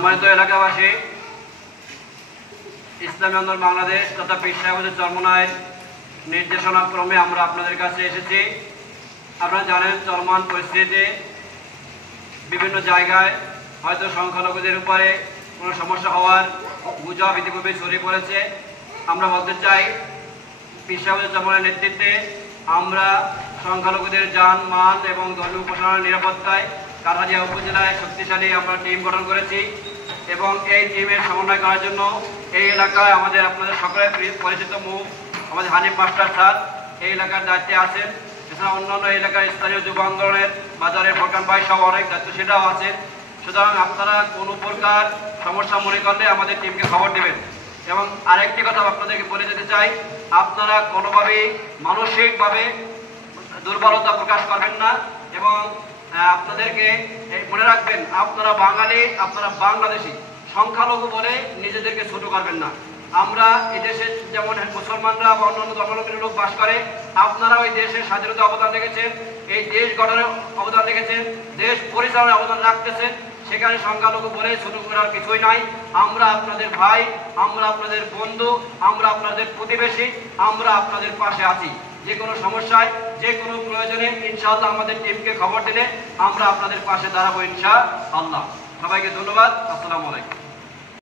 সম্মানিত এলাকাবাসী, ইসলামী আন্দোলন বাংলাদেশ তথা পীর সাহেবের চরমনায়ের নির্দেশনা ক্রমে আমরা আপনাদের কাছে এসেছি। আপনারা জানেন, চলমান পরিস্থিতিতে বিভিন্ন জায়গায় হয়তো সংখ্যালঘুদের উপরে কোনো সমস্যা হওয়ার গুজব ইতিপূর্বে ছড়িয়ে পড়েছে। আমরা বলতে চাই, পীর সাহেবের চরমনায়ের নেতৃত্বে আমরা সংখ্যালঘুদের যান মান এবং ধর্মীয় উপাসনার নিরাপত্তায় কাঠালিয়া উপজেলায় শক্তিশালী আমরা টিম গঠন করেছি এবং এই টিমের সমন্বয় করার জন্য এই এলাকায় আমাদের আপনাদের সকলের পরিচিত মুখ আমাদের হানিফ মাস্টার স্যার এই এলাকার দায়িত্বে আছেন। এছাড়া অন্যান্য এলাকার স্থানীয় যুব আন্দোলনের বাজারের ফরকান ভাই সহ অনেক দায়িত্বশীলরাও আছেন। সুতরাং আপনারা কোনো প্রকার সমস্যা মনে করলে আমাদের টিমকে খবর দেবেন। এবং আরেকটি কথা আপনাদেরকে বলে যেতে চাই, আপনারা কোনোভাবেই মানসিকভাবে দুর্বলতা প্রকাশ করবেন না এবং আপনাদেরকে মনে রাখবেন, আপনারা বাঙালি, আপনারা বাংলাদেশি, সংখ্যালঘু বলে নিজেদেরকে ছোট করবেন না। আমরা এই দেশে যেমন মুসলমানরা বা অন্যান্য ধর্মাবলম্বী লোক বাস করে, আপনারা ওই দেশের স্বাধীনতা অবদান রেখেছেন, এই দেশ গঠনের অবদান রেখেছেন, দেশ পরিচালনার অবদান রাখতেছেন। সেখানে সংখ্যালঘু বলে ছোট করার কিছুই নাই। আমরা আপনাদের ভাই, আমরা আপনাদের বন্ধু, আমরা আপনাদের প্রতিবেশী, আমরা আপনাদের পাশে আছি। যে কোনো সমস্যায়, যে কোনো প্রয়োজনে ইনশাআল্লাহ আমাদের টিমকে খবর দিলে আমরা আপনাদের পাশে দাঁড়াবো ইনশাআল্লাহ। সবাইকে ধন্যবাদ। আসসালামু আলাইকুম।